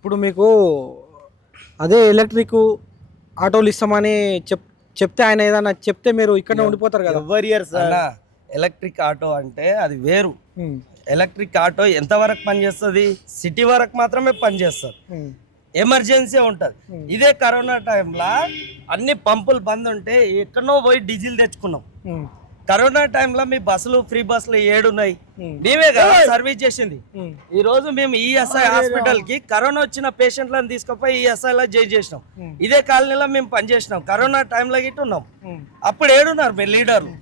ఇప్పుడు మీకు అదే ఎలక్ట్రిక్ ఆటోలు ఇస్తామని చెప్తే ఆయన ఏదన్నా చెప్తే మీరు ఇక్కడనే ఉండిపోతారు కదా. ఎవరి ఇయర్ సార్ ఎలక్ట్రిక్ ఆటో అంటే అది వేరు. ఉమ్, ఎలక్ట్రిక్ ఆటో ఎంతవరకు పనిచేస్తుంది? సిటీ వరకు మాత్రమే పనిచేస్తుంది, ఉమ్, ఎమర్జెన్సీ ఉంటుంది. ఇదే కరోనా టైంలో అన్ని పంపులు బంద్ ఉంటే ఎక్కడో పోయి డీజిల్ తెచ్చుకున్నాం. ఉమ్, కరోనా టైంలో మీ బస్సులు ఫ్రీ బస్సులు 7 ఉన్నాయి, మేమే కదా సర్వీస్ చేసింది. ఉమ్, ఈ రోజు మేము ఈఎస్ఐ హాస్పిటల్ కి కరోనా వచ్చిన పేషెంట్లను తీసుకుపోయి ఈఎస్ఐలో చేసినాం. ఇదే కాలనీలో మేము పనిచేసినాం, కరోనా టైంలో గిట్ట ఉన్నాం. ఉమ్, అప్పుడు ఏడున్నారు మీరు లీడర్లు?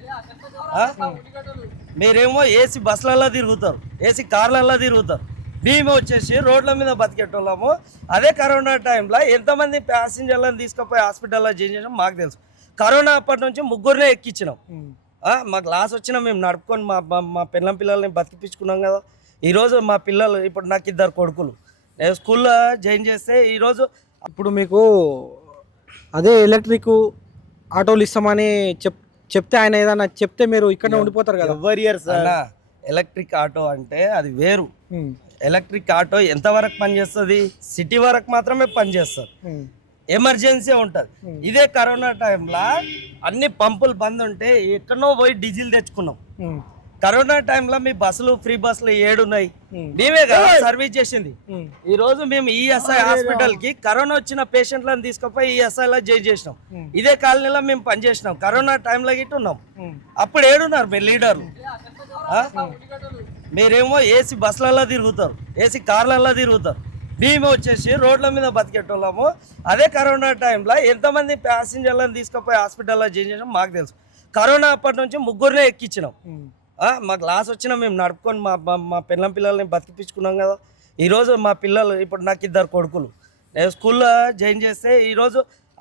మీరేమో ఏసీ బస్సులలో తిరుగుతారు, ఏసీ కార్లలో తిరుగుతారు, మేము వచ్చేసి రోడ్ల మీద బతికేటోళ్ళము. అదే కరోనా టైంలో ఎంతమంది ప్యాసింజర్లను తీసుకుపోయి హాస్పిటల్లో జాయిన్ చేసినాం మాకు తెలుసు. కరోనా అప్పటి నుంచి 3 ఎక్కించినాం. ఉమ్. మాకు లాస్ వచ్చినా మేము నడుపుకొని మా పిల్లం పిల్లల్ని బతికిపించుకున్నాం కదా. ఈరోజు మా పిల్లలు, ఇప్పుడు నాకు 2 కొడుకులు, నేను స్కూల్లో జాయిన్ చేస్తే ఈరోజు ఇప్పుడు మీకు అదే ఎలక్ట్రిక్ ఆటోలు ఇస్తామని చెప్తే ఆయన ఏదన్నా చెప్తే మీరు ఇక్కడనే ఉండిపోతారు కదా. ఎవరి ఇయర్ సార్ ఎలక్ట్రిక్ ఆటో అంటే అది వేరు. ఉమ్, ఎలక్ట్రిక్ ఆటో ఎంతవరకు పనిచేస్తుంది? సిటీ వరకు మాత్రమే పనిచేస్తుంది, ఉమ్, ఎమర్జెన్సీ ఉంటుంది. ఇదే కరోనా టైంలో అన్ని పంపులు బంద్ ఉంటే ఎక్కడో పోయి డీజిల్ తెచ్చుకున్నాం. ఉమ్, కరోనా టైంలో మీ బస్సులు ఫ్రీ బస్సులు 7 ఉన్నాయి, మేమే కదా సర్వీస్ చేసింది. ఉమ్, ఈ రోజు మేము ఈఎస్ఐ హాస్పిటల్ కి కరోనా వచ్చిన పేషెంట్లను తీసుకుపోయి ఈఎస్ఐలో జాయిన్ చేసినాం. ఇదే కాలనీలో మేము పనిచేసినాం, కరోనా టైంలో గిట్ట ఉన్నాం. ఉమ్, అప్పుడు ఏడున్నారు మీరు లీడర్లు? మీరేమో ఏసీ బస్సులలో తిరుగుతారు, ఏసీ కార్లలో తిరుగుతారు, మేము వచ్చేసి రోడ్ల మీద బతికేటోళ్ళము. అదే కరోనా టైంలో ఎంతమంది ప్యాసింజర్లను తీసుకుపోయి హాస్పిటల్లో జాయిన్ చేసినాం మాకు తెలుసు. కరోనా అప్పటి నుంచి 3 ఎక్కించినాం. ఉమ్. మాకు లాస్ వచ్చినా మేము నడుపుకొని మా పిల్లం పిల్లల్ని బతికిపించుకున్నాం కదా. ఈరోజు మా పిల్లలు, ఇప్పుడు నాకు 2 కొడుకులు, నేను స్కూల్లో జాయిన్ చేస్తే ఈరోజు